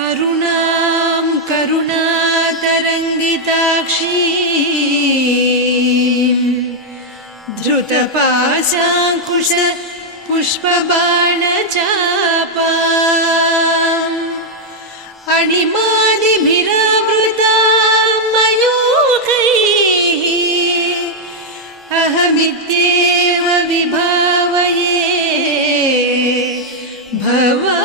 अरुणां करुणातरङ्गिताक्षीं धृतपाशाङ्कुश पुष्पबाणचापाम् अणिमादिभिरावृतां मयूखैः अहमित्येव विभावये भवानी।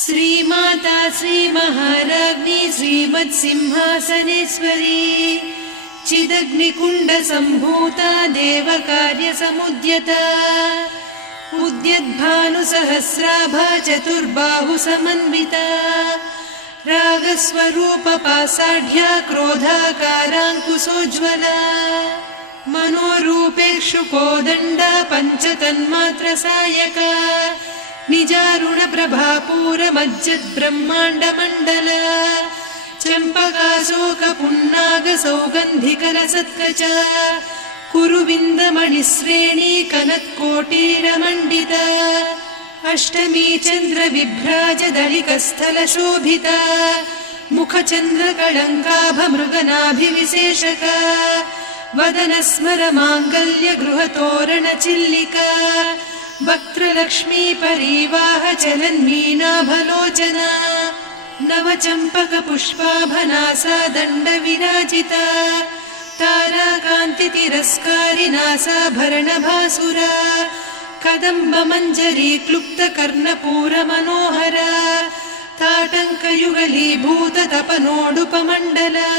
श्रीमाता श्रीमहाराज्ञी श्रीमत्सिंहासनेश्वरी चिदग्निकुण्डसम्भूता देवकार्यसमुद्यता उद्यद्भानुसहस्राभा चतुर्बाहुसमन्विता रागस्वरूपपासाढ्या क्रोधाकाराङ्कुशोज्ज्वला मनोरूपेक्षुकोदण्डा पञ्चतन्मात्रसायका निजारुणप्रभापूरमज्जद्ब्रह्माण्डमण्डला चम्पकाशोकपुन्नागसौगन्धिकलसत्कचा कुरुविन्दमणिश्रेणी कनत्कोटीरमण्डिता अष्टमी चन्द्रविभ्राजदलिकस्थलशोभिता मुखचन्द्रकळङ्काभमृगनाभिविशेषका वदनस्मरमाङ्गल्यगृहतोरणचिल्लिका वक्त्रलक्ष्मी परीवाहचलन्मीनाभलोचना नवचम्पकपुष्पाभनासा दण्डविराजिता ताराकान्तितिरस्कारिनासाभरणभासुरा कदम्बमञ्जरी क्लुप्तकर्णपूरमनोहरा ताटङ्कयुगलीभूततपनोडुपमण्डला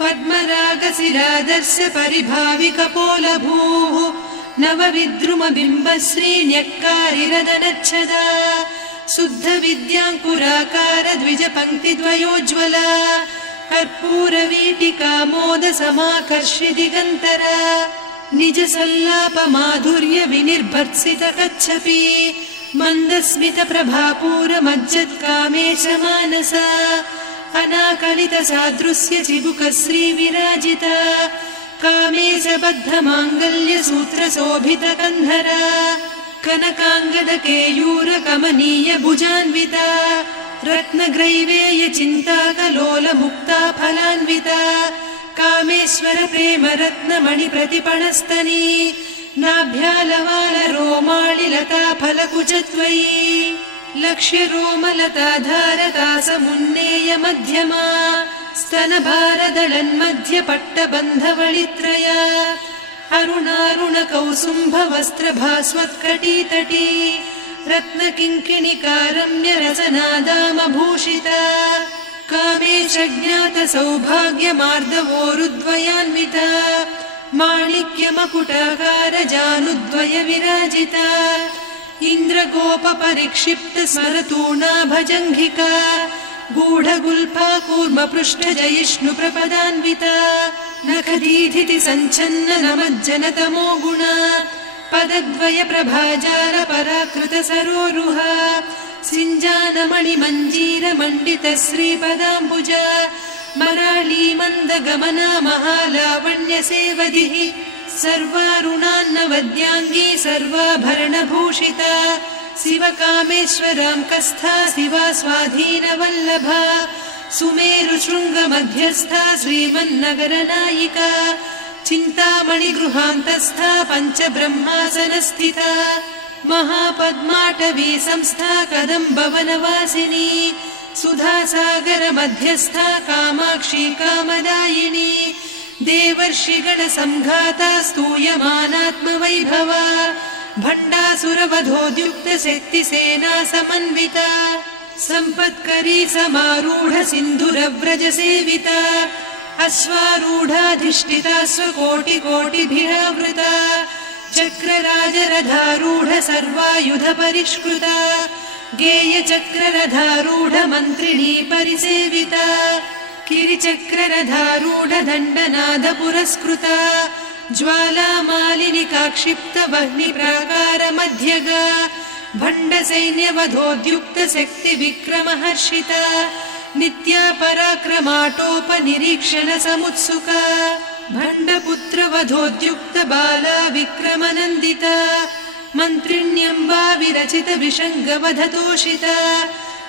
पद्मरागशिलादर्श परिभाविकपोलभूः नवविद्रुमबिम्बश्रीन्यक्कारिरदनच्छदा शुद्धविद्याङ्कुराकार द्विजपङ्क्तिद्वयोज्ज्वला कर्पूरवीटिकामोदसमाकर्षि दिगन्तरा निजसल्लापमाधुर्यविनिर्भर्त्सितकच्छपि मन्दस्मितप्रभापूरमज्जत्कामेशमानसा अनाकलितसादृश्य चिबुकश्रीविराजिता कामेशबद्धमाङ्गल्यसूत्रशोभितकन्धरा कनकाङ्गदकेयूरकमनीयभुजान्विता रत्नग्रैवेयचिन्ताकलोलमुक्ता फलान्विता कामेश्वरप्रेमरत्नमणिप्रतिपणस्तनी नाभ्यालवालरोमाळिलता फलकुचत्वयी लक्ष्यरोमलताधारतासमुन्नेयमध्यमा स्तनभारदळन्मध्यपट्टबन्धवळित्रया अरुणारुणकौसुम्भवस्त्रभास्वत्कटीतटी रत्नकिङ्किणिकारम्यरसनादामभूषिता कामेशज्ञातसौभाग्यमार्दवोरुद्वयान्विता माणिक्यमकुटाकारजानुद्वयविराजिता इन्द्रगोपपरिक्षिप्तस्मरतूणाभजङ्घिका गूढगुल्फा कूर्मपृष्ठजयिष्णुप्रपदान्विता नखदीधिति सञ्छन्न नमज्जनतमो गुणा पदद्वयप्रभाजालपराकृतसरोरुहा सिञ्जानमणिमञ्जीरमण्डितश्रीपदाम्बुजा मराळीमन्दगमना महालावण्यसेवधिः सर्वारुणान्नवद्याङ्गी सर्वाभरणभूषिता शिवकामेश्वराङ्कस्था शिवा स्वाधीनवल्लभा सुमेरुशृङ्गमध्यस्था श्रीमन्नगरनायिका चिन्तामणिगृहान्तस्था पञ्चब्रह्मासनस्थिता महापद्माटवी संस्था कदम्बवनवासिनी सुधासागरमध्यस्था कामाक्षी कामदायिनी देवर्षिगणसंघाता स्तूयमानात्मवैभवा भण्डासुरवधोद्युक्तशक्तिसेना समन्विता सम्पत्करी समारूढ सिन्धुरव्रजसेविता अश्वारूढाधिष्ठिता स्वकोटिकोटिभिरावृता चक्रराजरथारूढ सर्वायुधपरिष्कृता गेयचक्ररथारूढ मन्त्रिणी परिसेविता किरिचक्ररथारूढ दण्डनाद पुरस्कृता ज्वालामालिनिकाक्षिप्तवह्निप्राकारमध्यगा भण्डसैन्यवधोद्युक्तशक्तिविक्रमहर्षिता नित्या पराक्रमाटोपनिरीक्षण समुत्सुका भण्डपुत्रवधोद्युक्त बाला विक्रमनन्दिता मन्त्रिण्यम्बा विरचित विषङ्गवधतोषिता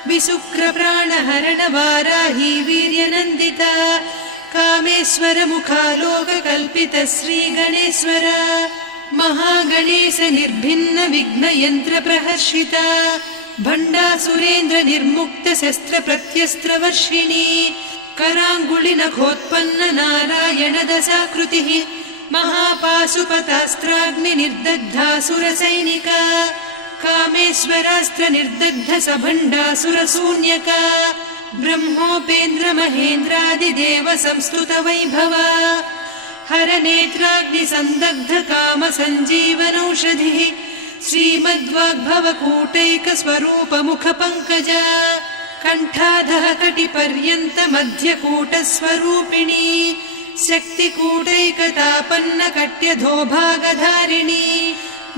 विशुक्रप्राणहरण वाराही वीर्यनन्दिता कामेश्वर मुखालोककल्पित श्रीगणेश्वर महागणेश निर्भिन्न विघ्नयन्त्र प्रहर्षिता भण्डासुरेन्द्र निर्मुक्त शस्त्र प्रत्यस्त्रवर्षिणी कराङ्गुलिनखोत्पन्न नारायण दशाकृतिः महापाशुपतास्त्राग्नि निर्दग्धासुरसैनिका कामेश्वरास्त्र निर्दग्ध सभण्डासुरशून्यका ब्रह्मोपेन्द्र महेन्द्रादिदेव संस्तुत वैभवा हरनेत्राग्नि संदग्ध काम सञ्जीवनौषधिः श्रीमद्वाग्भवकूटैक स्वरूप मुख पंकजा कण्ठाधः कटिपर्यन्त मध्यकूट स्वरूपिणी शक्तिकूटैकतापन्न कट्यधोभागधारिणी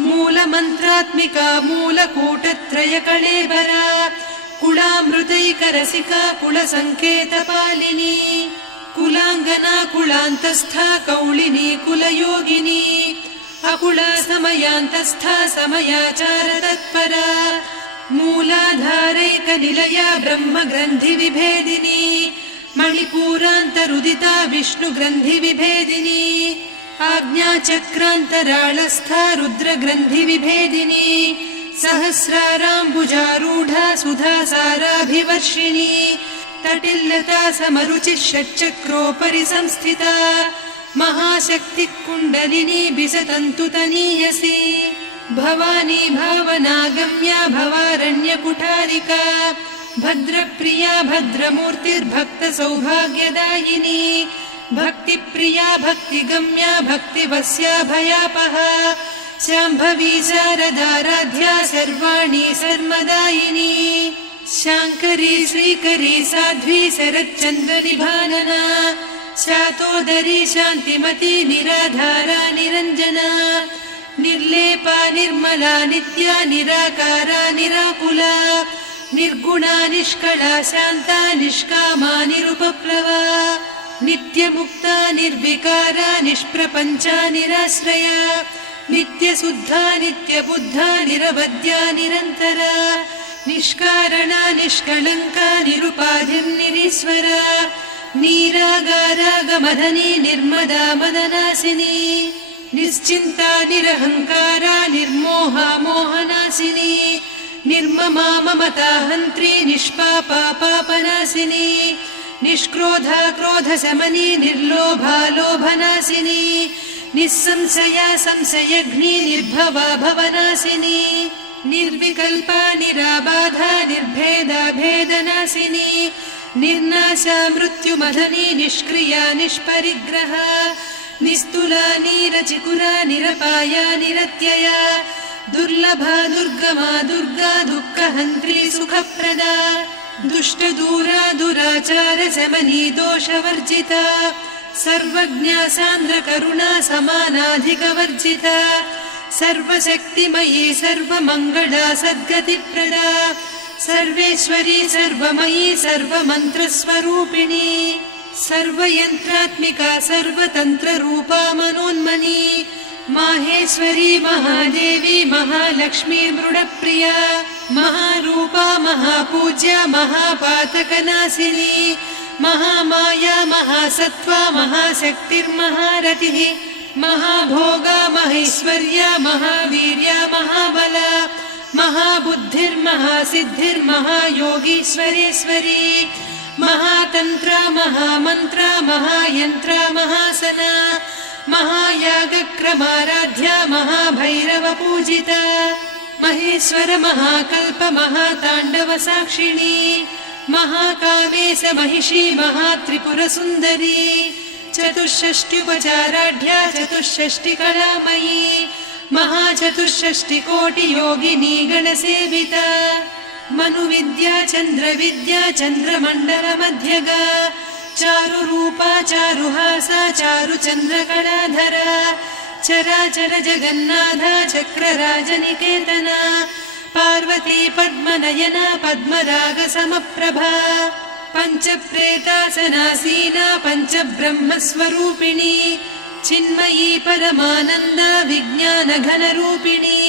मूलमन्त्रात्मिका मूलकूटत्रय कळेबरा कुलामृतैकरसिका कुलसङ्केतपालिनी कुलाङ्गना कुलान्तस्था कौलिनी कुलयोगिनी अकुला समयान्तस्था समयाचार तत्परा मूलाधारैक निलया ब्रह्म ग्रन्थि विभेदिनी मणिपूरान्तरुदिता विष्णु ग्रन्थि विभेदिनी आज्ञाचक्रान्तराळस्था रुद्र ग्रन्थि विभेदिनी सहस्राराम्बुजारूढा सुधा साराभिवर्षिणी तटिल्लता समरुचिः षट्चक्रोपरि संस्थिता महाशक्ति कुण्डलिनी बिसतन्तुतनीयसी भवानी भावनागम्या भवारण्यकुठारिका भद्रप्रिया भद्रमूर्तिर्भक्त सौभाग्यदायिनी भक्तिप्रिया भक्तिगम्या भक्तिवस्या भयापहा शाम्भवी शारदाराध्या सर्वाणि सर्वदायिनी शाङ्करी श्रीकरी साध्वी शरच्चन्द्रनिभानना शातोदरी शान्तिमती निराधारा निरञ्जना निर्लेपा निर्मला नित्या निराकारा निराकुला निर्गुणा निष्कला शान्ता निष्कामा निरुपप्लवा नित्यमुक्ता निर्विकारा निष्प्रपञ्चा निराश्रया नित्यशुद्धा नित्यबुद्धा निरवद्या निरन्तरा निष्कारणा निष्कलङ्का निरुपाधिर्निरीश्वरा नीरागारागमदनी निर्मदा मदनासिनी निश्चिन्ता निरहङ्कारा निर्मोहा मोहनासिनी निर्ममा ममता हन्त्री निष्पापा पापनासिनी निष्क्रोधा क्रोधशमनी निर्लोभा लोभनासिनी निस्संशया संशयघ्नी निर्भवा भवनासिनी निर्विकल्पा निराबाधा निर्भेदा भेदनासिनी निर्नाशा मृत्युमदनी निष्क्रिया निष्परिग्रहा निस्तुला नीरचिकुरा निरपाया निरत्यया दुर्लभा दुर्गमा दुर्गा दुःखहन्त्री सुखप्रदा दुष्टदूरा दुराचार शमनी दोषवर्जिता सर्वज्ञा सान्द्रकरुणा समानाधिकवर्जिता सर्वशक्तिमयी सर्वमङ्गला सद्गतिप्रदा सर्वेश्वरी सर्वमयी सर्वमन्त्रस्वरूपिणी सर्वयन्त्रात्मिका सर्वतन्त्ररूपा मनोन्मनी माहेश्वरी महादेवी महालक्ष्मी मृडप्रिया महारूपा महापूज्या महापातकनाशिनी महामाया महासत्त्वा महाशक्तिर्महारतिः महाभोगा महेश्वर्या महावीर्या महाबला महाबुद्धिर्महासिद्धिर्महायोगीश्वरेश्वरी महातन्त्रा महामन्त्रा महायन्त्रा महासना महायागक्रमाराध्या महाभैरवपूजिता महेश्वर महाकल्प महाताण्डव साक्षिणी महाकामेश महिषी महात्रिपुरसुन्दरी चतुष्षष्ट्युपचाराढ्या चतुष्षष्टिकलामयी महाचतुष्षष्टिकोटियोगिनी गणसेविता मनुविद्या चन्द्रविद्या चन्द्रमण्डलमध्यगा चारुरूपा चारुहासा चारुचन्द्रकलाधरा चराचर जगन्नाथा चक्रराजनिकेतना पार्वती पद्मनयना पद्मरागसमप्रभा पञ्चप्रेतासनासीना पञ्चब्रह्मस्वरूपिणी चिन्मयी परमानन्द विज्ञानघनरूपिणी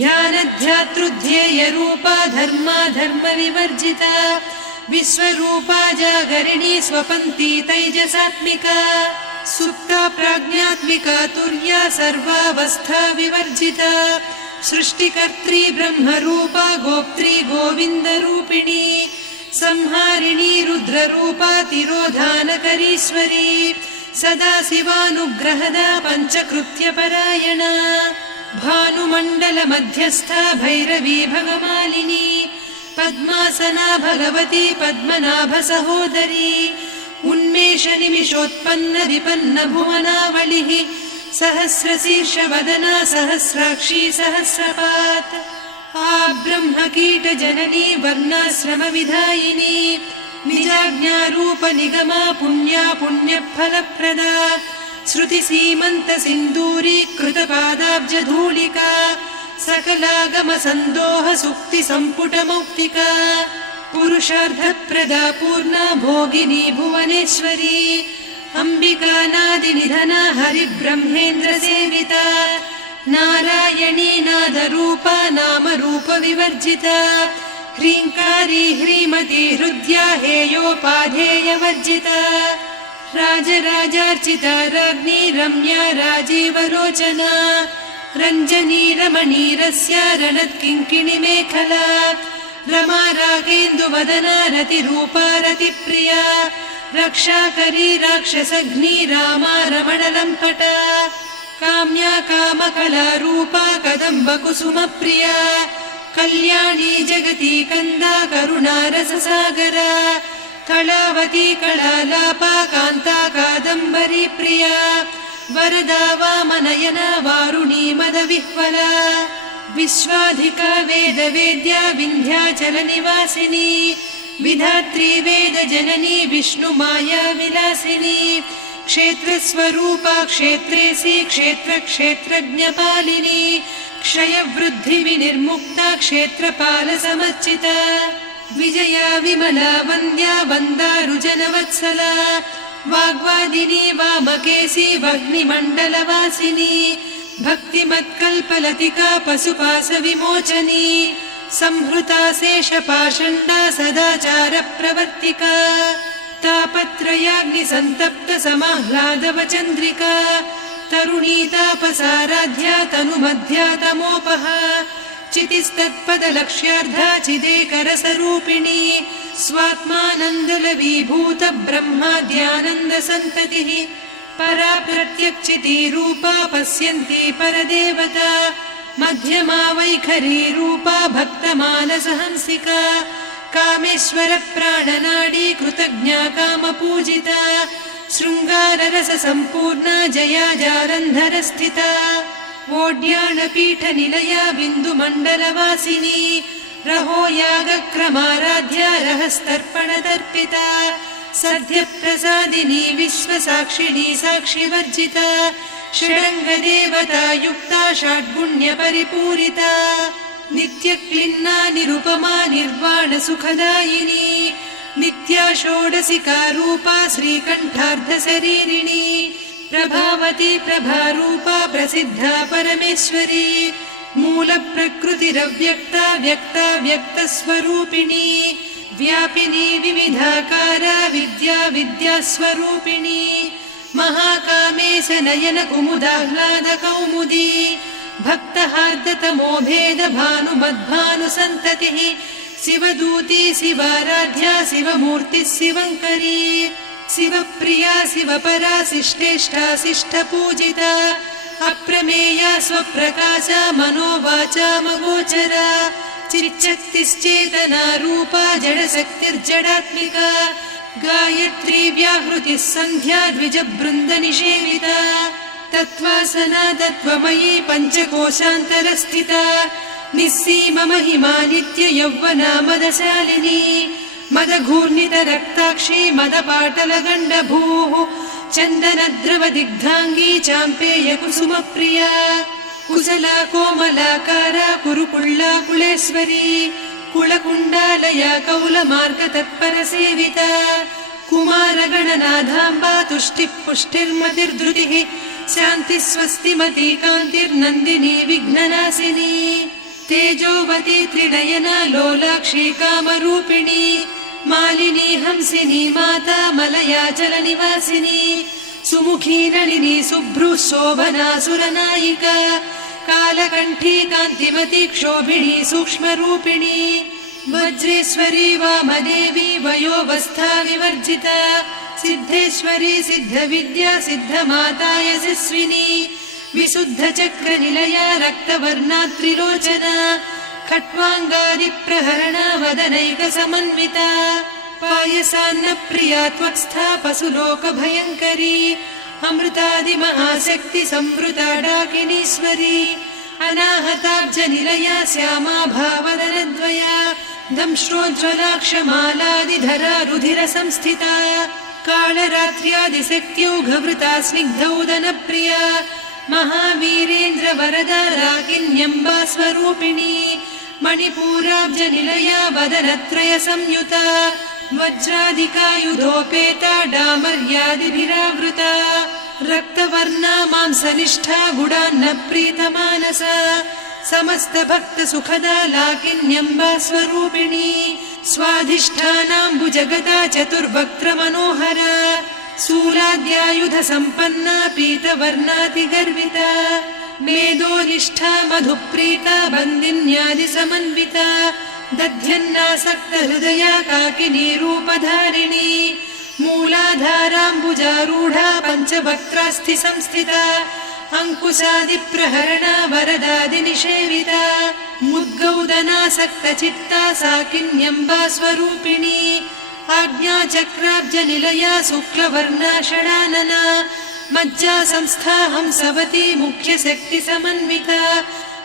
ध्यानध्यातृध्येयरूपा धर्माधर्मविवर्जिता विश्वरूपा जागरिणी स्वपन्ती तैजसात्मिका सुप्ता प्राज्ञात्मिका तुर्या सर्वावस्था विवर्जिता सृष्टिकर्त्री ब्रह्मरूपा गोप्त्री गोविन्दरूपिणी संहारिणी रुद्ररूपा तिरोधानकरीश्वरी सदा शिवानुग्रहदा पञ्चकृत्यपरायणा भानुमण्डलमध्यस्था भैरवी भगमालिनी पद्मासना भगवती पद्मनाभसहोदरी उन्मेषनिमिषोत्पन्न विपन्न भुवनावलिः सहस्रशीर्षवदना सहस्राक्षी सहस्रपात् ब्रह्मकीटजननी वर्णाश्रमविधायिनी निजाज्ञारूपनिगमा पुण्या पुण्यफलप्रदा श्रुतिसीमन्तसिन्दूरीकृतपादाब्जधूलिका सकलागमसन्दोह सुक्तिसम्पुटमौक्तिका पुरुषार्थप्रदा पूर्णा भोगिनी भुवनेश्वरी अम्बिकानादिनिधना हरिब्रह्मेन्द्रसेविता नारायणी नादरूपा नामरूपविवर्जिता ह्रीङ्कारी ह्रीमती हृद्या हेयोपाधेयवर्जिता राजराजार्चिता राज्ञी रम्या राजीवलोचना रञ्जनी रमणीरस्या रणत्किङ्किणिमेखला रमा रागेन्दुवदना रतिरूपा रतिप्रिया रक्षाकरी राक्षसघ्नी रामा रमणलम्पटा काम्या कामकलारूपा कदम्बकुसुमप्रिया कल्याणी जगती कन्दा करुणारससागरा कलावती कलालापा कान्ता कादम्बरी प्रिया वरदा वामनयना वारुणी मदविह्वला विश्वाधिका वेदवेद्या विन्ध्याचलनिवासिनी विधात्री वेदजननी विष्णुमाया विलासिनी क्षेत्रस्वरूपा क्षेत्रेसी क्षेत्रक्षेत्रज्ञपालिनी क्षयवृद्धिविनिर्मुक्ता क्षेत्रपालसमर्चिता विजया विमला वन्द्या वन्दारुजनवत्सला वाग्वादिनी वामकेशी वह्निमण्डलवासिनी भक्तिमत्कल्पलतिका पशुपाशविमोचनी संहृता शेषपाषण्डा सदाचारप्रवर्तिका तापत्रयाग्निसन्तप्त समाह्लादवचन्द्रिका तरुणी तापसाराध्या तनुमध्या तमोपहा चितिस्तत्पदलक्ष्यार्धा चिदेकरसरूपिणी स्वात्मानन्दलवीभूत ब्रह्माद्यानन्दसन्ततिः परा प्रत्यक्षितीरूपा पश्यन्ती परदेवता मध्यमा वैखरी रूपा भक्तमानसहंसिका कामेश्वर प्राणनाडी कृतज्ञा कामपूजिता शृङ्गाररससम्पूर्णा जया जारन्धरस्थिता वोड्याणपीठनिलया बिन्दुमण्डलवासिनी रहो यागक्रमाराध्या रहस्तर्पणदर्पिता सद्यप्रसादिनी विश्वसाक्षिणी साक्षिवर्जिता षडङ्गदेवता युक्ता षड्गुण्यपरिपूरिता नित्यक्लिन्ना निरुपमा निर्वाणसुखदायिनी नित्या षोडशिका रूपा श्रीकण्ठार्धशरीरिणी प्रभावती प्रभारूपा प्रसिद्धा परमेश्वरी मूलप्रकृतिरव्यक्ता व्यक्ता व्यक्तस्वरूपिणी व्यापिनी विविधाकारा विद्या विद्यास्वरूपिणी महाकामेश नयन कुमुदाह्लाद कौमुदी भक्तहार्दतमो भेद भानुमद्भानुसन्ततिः शिवदूती शिवाराध्या शिवमूर्तिः शिवङ्करी शिवप्रिया शिवपरा शिष्टेष्टा शिष्टपूजिता अप्रमेया स्वप्रकाशा मनोवाचामगोचरा चिच्चक्तिश्चेतना रूपा जडशक्तिर्जडात्मिका गायत्री व्याहृतिः सन्ध्या द्विजबृन्दनिषेविता तत्त्वासना तत्त्वमयी पञ्चकोशान्तरस्थिता निस्सीममहिमा नित्ययौवना मदशालिनी मदघूर्णितरक्ताक्षी मदपाटलगण्डभूः चन्दनद्रवदिग्धाङ्गी चाम्पेयकुसुमप्रिया कुशला कोमलाकारा कुरुकुळ्ळा कुलेश्वरी कुलकुण्डालया कौलमार्गतत्परसेविता कुमारगणनाथाम्बा तुष्टिः पुष्टिर्मतिर्धृतिः शान्तिः स्वस्तिमती कान्तिर्नन्दिनी विघ्ननाशिनी तेजोवती त्रिनयना लोलाक्षी कामरूपिणी मालिनी हंसिनी माता मलयाचलनिवासिनी सुमुखी नलिनी शुभ्रुः शोभना सुरनायिका कालकण्ठी कान्तिमती क्षोभिणी सूक्ष्मरूपिणी वज्रेश्वरी वामदेवी वयोवस्था विवर्जिता सिद्धेश्वरी सिद्धविद्या सिद्धमाता यशस्विनी विशुद्धचक्रनिलया रक्तवर्णा त्रिलोचना खट्वाङ्गादिप्रहरणा वदनैकसमन्विता पायसान्नप्रिया त्वक्स्था पशुलोकभयङ्करी अमृतादिमहाशक्ति संवृता डाकिनीश्वरी अनाहताब्जनिलया श्यामा भावदनद्वया दंष्ट्रोज्ज्वलाक्षमालादिधरा रुधिरसंस्थिता कालरात्र्यादिशक्त्यौघवृता स्निग्धौदनप्रिया महावीरेन्द्रवरदा राकिन्यम्बा स्वरूपिणी मणिपूराब्जनिलया वदनत्रयसंयुता वज्रादिकायुधोपेता डामर्यादिभिरावृता रक्तवर्णा मांसनिष्ठा गुडान्नप्रीतमानसा समस्तभक्तसुखदा लाकिन्यम्बा स्वरूपिणी स्वाधिष्ठानाम्बुजगता चतुर्वक्त्रमनोहरा शूलाद्यायुधसम्पन्ना पीतवर्णातिगर्विता मेदोनिष्ठा मधुप्रीता बन्दिन्यादिसमन्विता दध्यन्नासक्तहृदया काकिनी रूपधारिणी मूलाधाराम्बुजारूढा पञ्चवक्त्रास्थि संस्थिता अङ्कुशादिप्रहरणा वरदादिनिषेविता मुद्गौदनासक्तचित्ता साकिन्यम्बा स्वरूपिणी आज्ञाचक्राब्जनिलया शुक्लवर्णा षडानना मज्जा संस्था हंसवती मुख्यशक्तिसमन्विता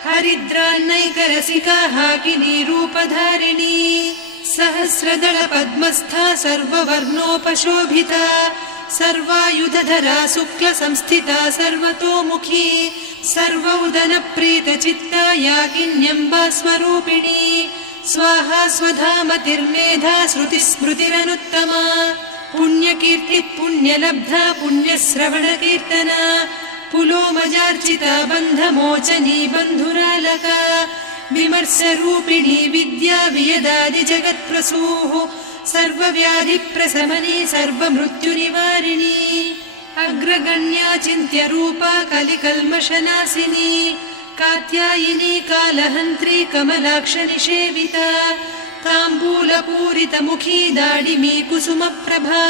हरिद्रान्नैकरसिका हाकिनी रूपधारिणी सहस्रदल पद्मस्था सर्ववर्णोपशोभिता सर्वायुधधरा शुक्लसंस्थिता सर्वतोमुखी सर्वौदनप्रीतचित्ता याकिन्यम्बा स्वरूपिणी स्वाहा स्वधामतिर्मेधा श्रुतिस्मृतिरनुत्तमा पुण्यकीर्तिः पुण्यलब्धा पुण्यश्रवणकीर्तना पुलोमजार्चिता बन्धमोचनी बन्धुरालका विमर्शरूपिणी विद्या वियदादिजगत्प्रसूः सर्वव्याधिप्रशमनी सर्वमृत्युनिवारिणी अग्रगण्या चिन्त्यरूपा कलिकल्मषनाशिनी कात्यायिनी कालहन्त्री कमलाक्षनिषेविता ताम्बूलपूरितमुखी दाडिमी कुसुमप्रभा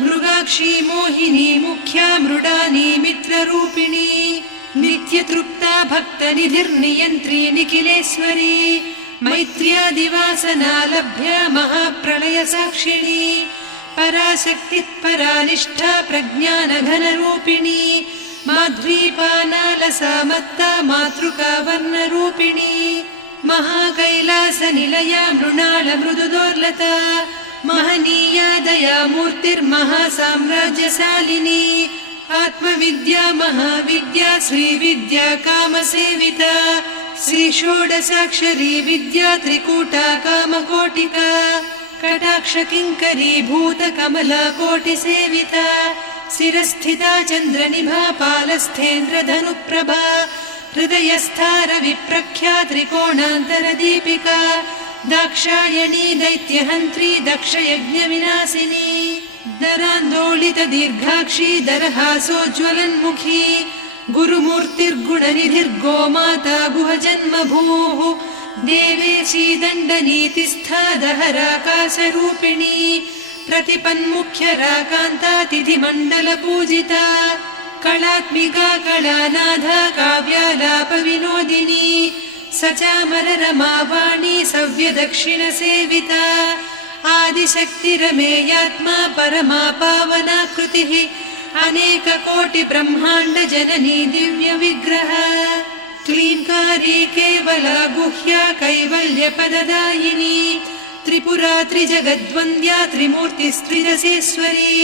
मृगाक्षी मोहिनी मुख्या मृडानी मित्ररूपिणी नित्यतृप्ता भक्तनिधिर्नियन्त्री निखिलेश्वरी मैत्र्यादिवासना लभ्या महाप्रलयसाक्षिणी पराशक्तिः परानिष्ठा प्रज्ञानघनरूपिणी माध्वीपानालसामत्ता मातृका वर्णरूपिणी महाकैलासनिलया मृणालमृदुदोर्लता महनीया दयामूर्तिर्महासाम्राज्यशालिनी आत्मविद्या महाविद्या श्रीविद्या कामसेविता श्रीषोडशाक्षरी विद्या त्रिकूटा कामकोटिका कटाक्षकिङ्करी भूतकमला कोटिसेविता शिरस्थिता चन्द्रनिभा पालस्थेन्द्रधनुप्रभा हृदयस्था रविप्रख्या त्रिकोणान्तरदीपिका दाक्षायणी दैत्यहन्त्री दक्षयज्ञविनाशिनी दरान्दोलितदीर्घाक्षी दरहासोज्ज्वलन्मुखी गुरुमूर्तिर्गुणनिधिर्गोमाता गुहजन्मभूः देवेशी दण्डनीतिस्था दहराकाशरूपिणी प्रतिपन्मुख्यराकान्ता तिथिमण्डलपूजिता कलात्मिका कलानाथा काव्यालापविनोदिनी सचामररमावाणी सव्यदक्षिणसेविता आदिशक्तिरमेयात्मा परमा पावनाकृतिः अनेककोटिब्रह्माण्डजननी दिव्यविग्रह क्लीङ्कारी केवला गुह्या कैवल्यपददायिनी त्रिपुरा त्रिजगद्वन्द्या त्रिमूर्तिस्त्रिदशेश्वरी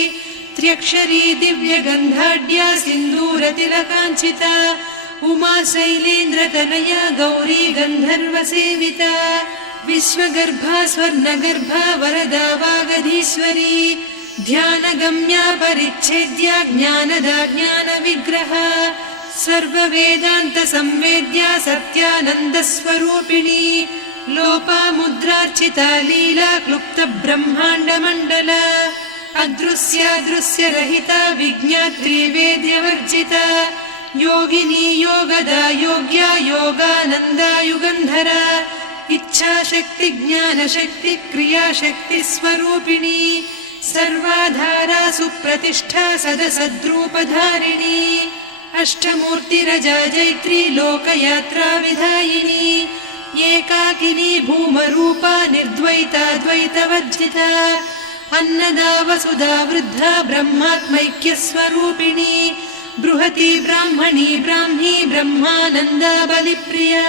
त्र्यक्षरी दिव्यगन्धाढ्या सिन्दूरतिलकाञ्चिता उमा शैलेन्द्रतनया गौरी गन्धर्वसेविता विश्वगर्भा स्वर्णगर्भा वरदा वागधीश्वरी ध्यानगम्या परिच्छेद्या ज्ञानदा ज्ञानविग्रहा सर्ववेदान्तसंवेद्या सत्यानन्दस्वरूपिणी लोपामुद्रार्चिता लीला क्लुप्तब्रह्माण्डमण्डला अदृश्यादृश्यरहिता विज्ञात्री वेद्यवर्जिता योगिनी योगदा योग्या योगानन्दा युगन्धरा इच्छाशक्ति ज्ञानशक्ति क्रियाशक्ति स्वरूपिणी सर्वाधारा सुप्रतिष्ठा सदसद्रूपधारिणी अष्टमूर्तिरजा जैत्री लोकयात्रा विधायिनी एकाकिनी भूमरूपा निर्द्वैता द्वैतवर्जिता अन्नदा वसुधा वृद्धा ब्रह्मात्मैक्यस्वरूपिणी बृहती ब्राह्मणी ब्राह्मी ब्रह्मानन्दा बलिप्रिया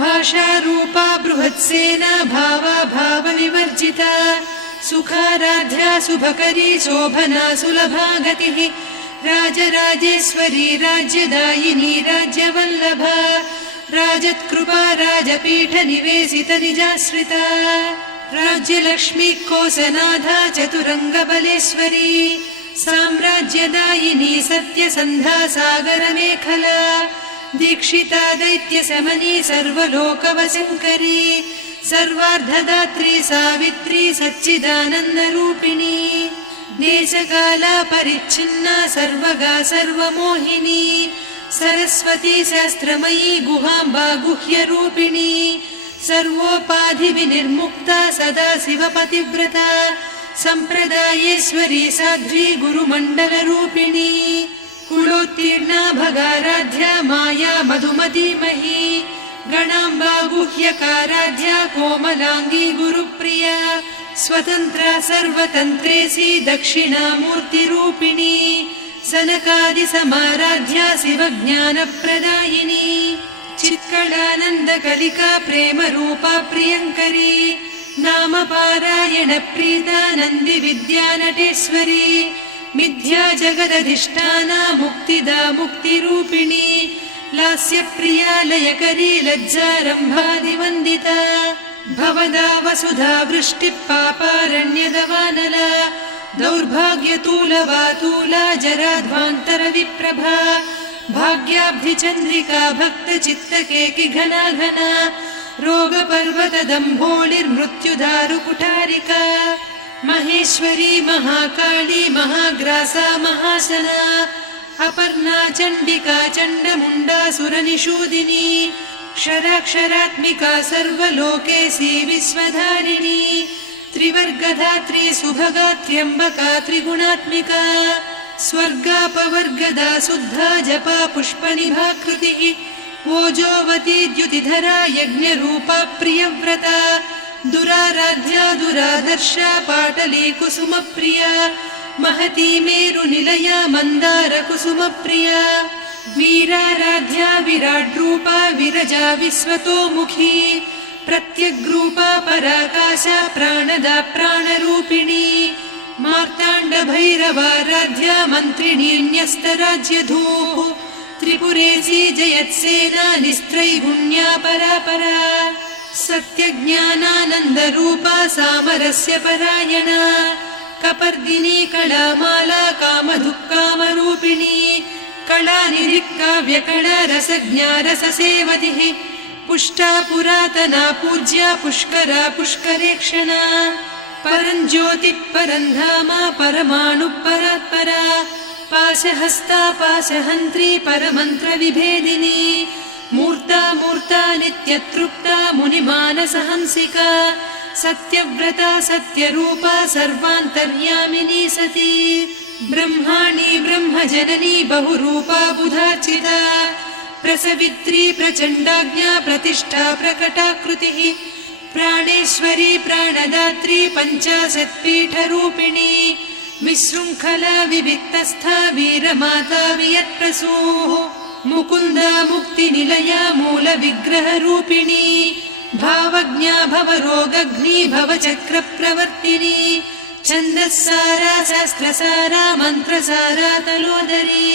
भाषारूपा बृहत्सेना भावा भावविवर्जिता सुखाराध्या शुभकरी शोभना सुलभा गतिः राजराजेश्वरी राज्यदायिनी राज्यवल्लभा राजत्कृपा राजपीठ निवेशित निजाश्रिता राज्यलक्ष्मी कोसनाधा चतुरङ्गबलेश्वरी साम्राज्यदायिनी सत्यसन्धा सागरमेखला दीक्षिता दैत्यशमनी सर्वलोकवशङ्करी सर्वार्धदात्री सावित्री सच्चिदानन्दरूपिणी देशकाला परिच्छिन्ना सर्वगा सर्वमोहिनी सरस्वती शास्त्रमयी गुहाम्बा गुह्यरूपिणी सर्वोपाधिविनिर्मुक्ता सदा शिवपतिव्रता सम्प्रदायेश्वरी साध्वी गुरुमण्डलरूपिणी कुलोत्तीर्णा भगाराध्या माया मधुमतीमही गणाम्बा गुह्यकाराध्या कोमलाङ्गी गुरुप्रिया स्वतन्त्रा सर्वतन्त्रेसी दक्षिणामूर्तिरूपिणी सनकादिसमाराध्या शिवज्ञानप्रदायिनी चित्कलानन्दकलिका प्रेमरूपा प्रियङ्करी नामपारायणप्रीता नन्दिविद्यानटेश्वरी मिथ्या जगदधिष्ठाना मुक्तिदा मुक्तिरूपिणी लास्यप्रिया लयकरी लज्जारम्भादिवन्दिता भवदा वसुधा वृष्टिः पापारण्यदवानला दौर्भाग्यतूलवातूला जराध्वान्तरविप्रभा भाग्याब्धिचन्द्रिका भक्तचित्तकेकि घना घना रोगपर्वतदम्भोळिर्मृत्युदारुकुठारिका महेश्वरी महाकाली महाग्रासा महाशना अपर्णा चण्डिका चण्डमुण्डासुरनिषूदिनी क्षराक्षरात्मिका सर्वलोकेशी विश्वधारिणी त्रिवर्गधात्री सुभगा त्र्यम्बका त्रिगुणात्मिका स्वर्गापवर्गदा शुद्धा जपा पुष्पनिभाकृतिः ओजोवती द्युतिधरा यज्ञरूपा प्रियव्रता दुराराध्या दुरादर्शा पाटली कुसुमप्रिया महती मेरुनिलया मन्दारकुसुमप्रिया वीराराध्या विराड्रूपा विरजा विश्वतोमुखी प्रत्यग्रूपा पराकाशा प्राणदा प्राणरूपिणी मार्ताण्डभैरवाराध्या मन्त्रिणीन्यस्तराज्यधूः त्रिपुरेशी जयत्सेना निस्त्रैगुण्या परापरा सत्यज्ञानानन्दरूपा सामरस्य परायणा कपर्दिनी कलामाला कामधुक्कामरूपिणी कलानिधिकाव्यकला रसज्ञा रससेवतिः पुष्टा पुरातना पूज्या पुष्करा पुष्करेक्षणा परञ्ज्योतिः परन्धामा परमाणुः परात्परा पाशहस्ता पाशहन्त्री परमन्त्रविभेदिनी मूर्ता मूर्ता नित्यतृप्ता मुनिमानसहंसिका सत्यव्रता सत्यरूपा सर्वान्तर्यामिनी सती ब्रह्माणी ब्रह्मजननी बहुरूपा बुधार्चिता प्रसवित्री प्रचण्डाज्ञा प्रतिष्ठा प्रकटाकृतिः प्राणेश्वरी प्राणदात्री पञ्चाशत्पीठरूपिणी विशृङ्खला विविक्तस्था वीरमाता वियत्प्रसूः मुकुन्दा मुक्तिनिलया मूलविग्रहरूपिणी भावज्ञा भवरोगग्नी भवचक्रप्रवर्तिनी छन्दस्सारा शास्त्रसारा मन्त्रसारा तलोदरी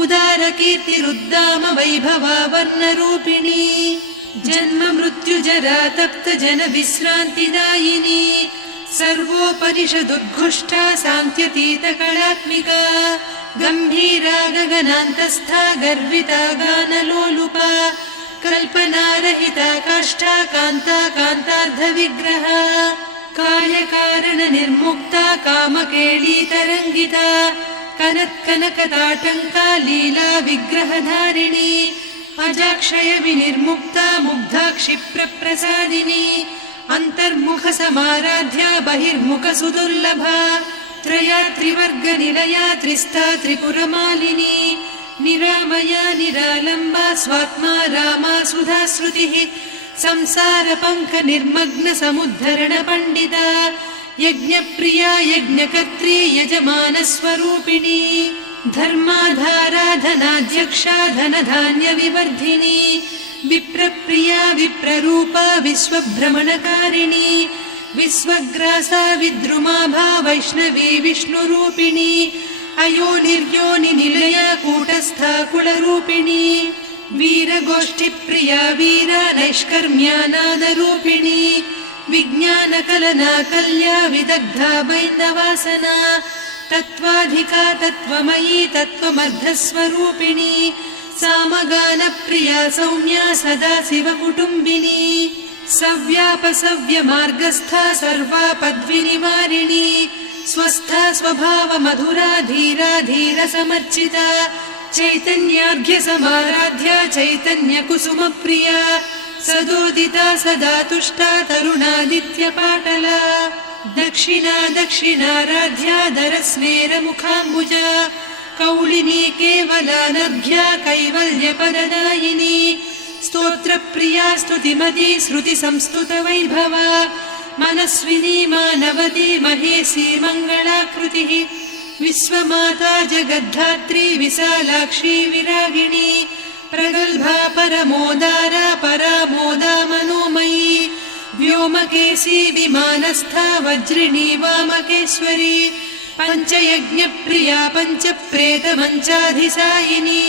उदारकीर्तिरुद्दाम वैभवा वर्णरूपिणी जन्म मृत्यु जरातप्तजनविश्रान्तिदायिनी सर्वोपनिषदुद्घुष्टा सान्त्यतीतकलात्मिका गम्भीरा गगनान्तस्था गर्विता गानलोलुपा कल्पनारहिता काष्ठा कान्ता कान्तार्धविग्रहा कार्यकारणनिर्मुक्ता कामकेळीतरङ्गिता कनत्कनकताटङ्का लीला विग्रहधारिणी अजाक्षय विनिर्मुक्ता मुग्धा क्षिप्रप्रसादिनी अन्तर्मुखसमाराध्या बहिर्मुखसुदुर्लभा त्रयात्रिवर्गनिलया त्रिस्था त्रिपुरमालिनी निरामया निरालम्बा स्वात्मा रामा सुधाश्रुतिः संसारपङ्कनिर्मग्नसमुद्धरणपण्डिता यज्ञप्रिया यज्ञकर्त्री यजमानस्वरूपिणी धर्माधाराधनाध्यक्षा धनधान्यविवर्धिनी विप्रप्रिया विप्ररूपा विश्वभ्रमणकारिणी विश्वग्रासा विद्रुमाभा वैष्णवी विष्णुरूपिणी अयोनिर्योनिनिलया कूटस्था कुलरूपिणी वीरगोष्ठिप्रिया वीरा नैष्कर्म्यानादरूपिणी विज्ञानकलना कल्या विदग्धा वैन्दवासना तत्त्वाधिका तत्त्वमयी तत्त्वमर्धस्वरूपिणी सामगानप्रिया सौम्या सदा शिवकुटुम्बिनी सव्यापसव्यमार्गस्था सर्वापद्विनिवारिणी स्वस्था स्वभावमधुरा धीरा धीरसमर्चिता चैतन्यार्घ्यसमाराध्या चैतन्यकुसुमप्रिया सदोदिता सदा तुष्टा तरुणादित्यपाटला दक्षिणा दक्षिणाराध्या दरस्मेरमुखाम्बुजा कौलिनी केवलानर्घ्या कैवल्यपददायिनी स्तोत्रप्रिया स्तुतिमती श्रुतिसंस्तुतवैभवा मनस्विनी मानवती महेशी मङ्गलाकृतिः विश्वमाता जगद्धात्री विशालाक्षी विरागिणी प्रगल्भा परमोदारा परामोदा मनोमयी व्योमकेशी विमानस्था वज्रिणी वामकेश्वरी पञ्चयज्ञप्रिया पञ्चप्रेतमञ्चाधिसायिनी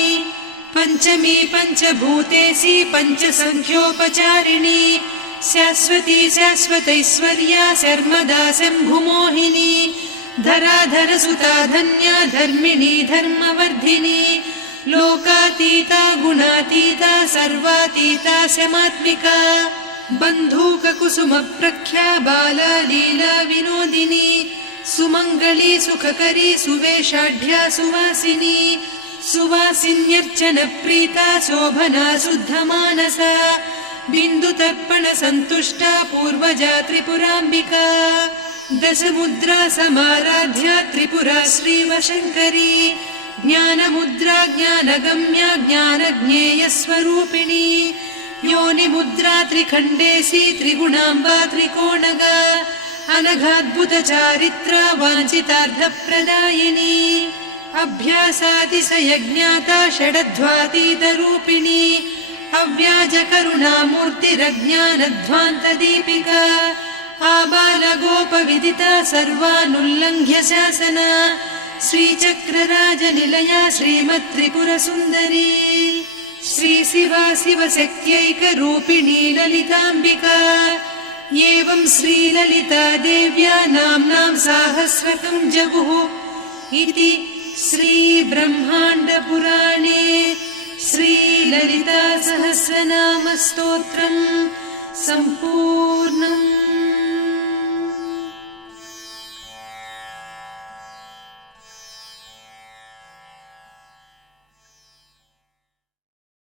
पञ्चमी पञ्चभूतेशी पञ्चसङ्ख्योपचारिणी शाश्वती शाश्वतैश्वर्या शर्मदा शम्भुमोहिनी धराधरसुता धन्या धर्मिणी धर्मवर्धिनी लोकातीता गुणातीता सर्वातीता शमात्मिका बन्धूककुसुमप्रख्या बाला लीला विनोदिनी सुमङ्गली सुखकरी सुवेशाढ्या सुवासिनी सुवासिन्यर्चनप्रीता शोभना शुद्धमानसा बिन्दुतर्पणसन्तुष्टा पूर्वजा त्रिपुराम्बिका दशमुद्रा समाराध्या त्रिपुरा श्रीवशङ्करी ज्ञानमुद्रा ज्ञानगम्या ज्ञानज्ञेयस्वरूपिणी योनिमुद्रा त्रिखण्डेशी त्रिगुणाम्बा त्रिकोणगा अनघाद्भुतचारित्रा वाञ्छितार्थप्रदायिनी अभ्यासातिशयज्ञाता षडध्वातीतरूपिणी अव्याजकरुणामूर्तिरज्ञानध्वान्तदीपिका आबालगोपविदिता सर्वानुल्लङ्घ्य शासना श्रीचक्रराजनिलया श्रीमत्त्रिपुरसुन्दरी श्रीशिवा शिवशक्त्यैकरूपिणी ललिताम्बिका एवं श्रीललिता देव्या नाम्नां साहस्रकं जगुः इति श्रीब्रह्माण्डपुराणे श्रीललिता सहस्रनामस्तोत्रम् सम्पूर्णम्।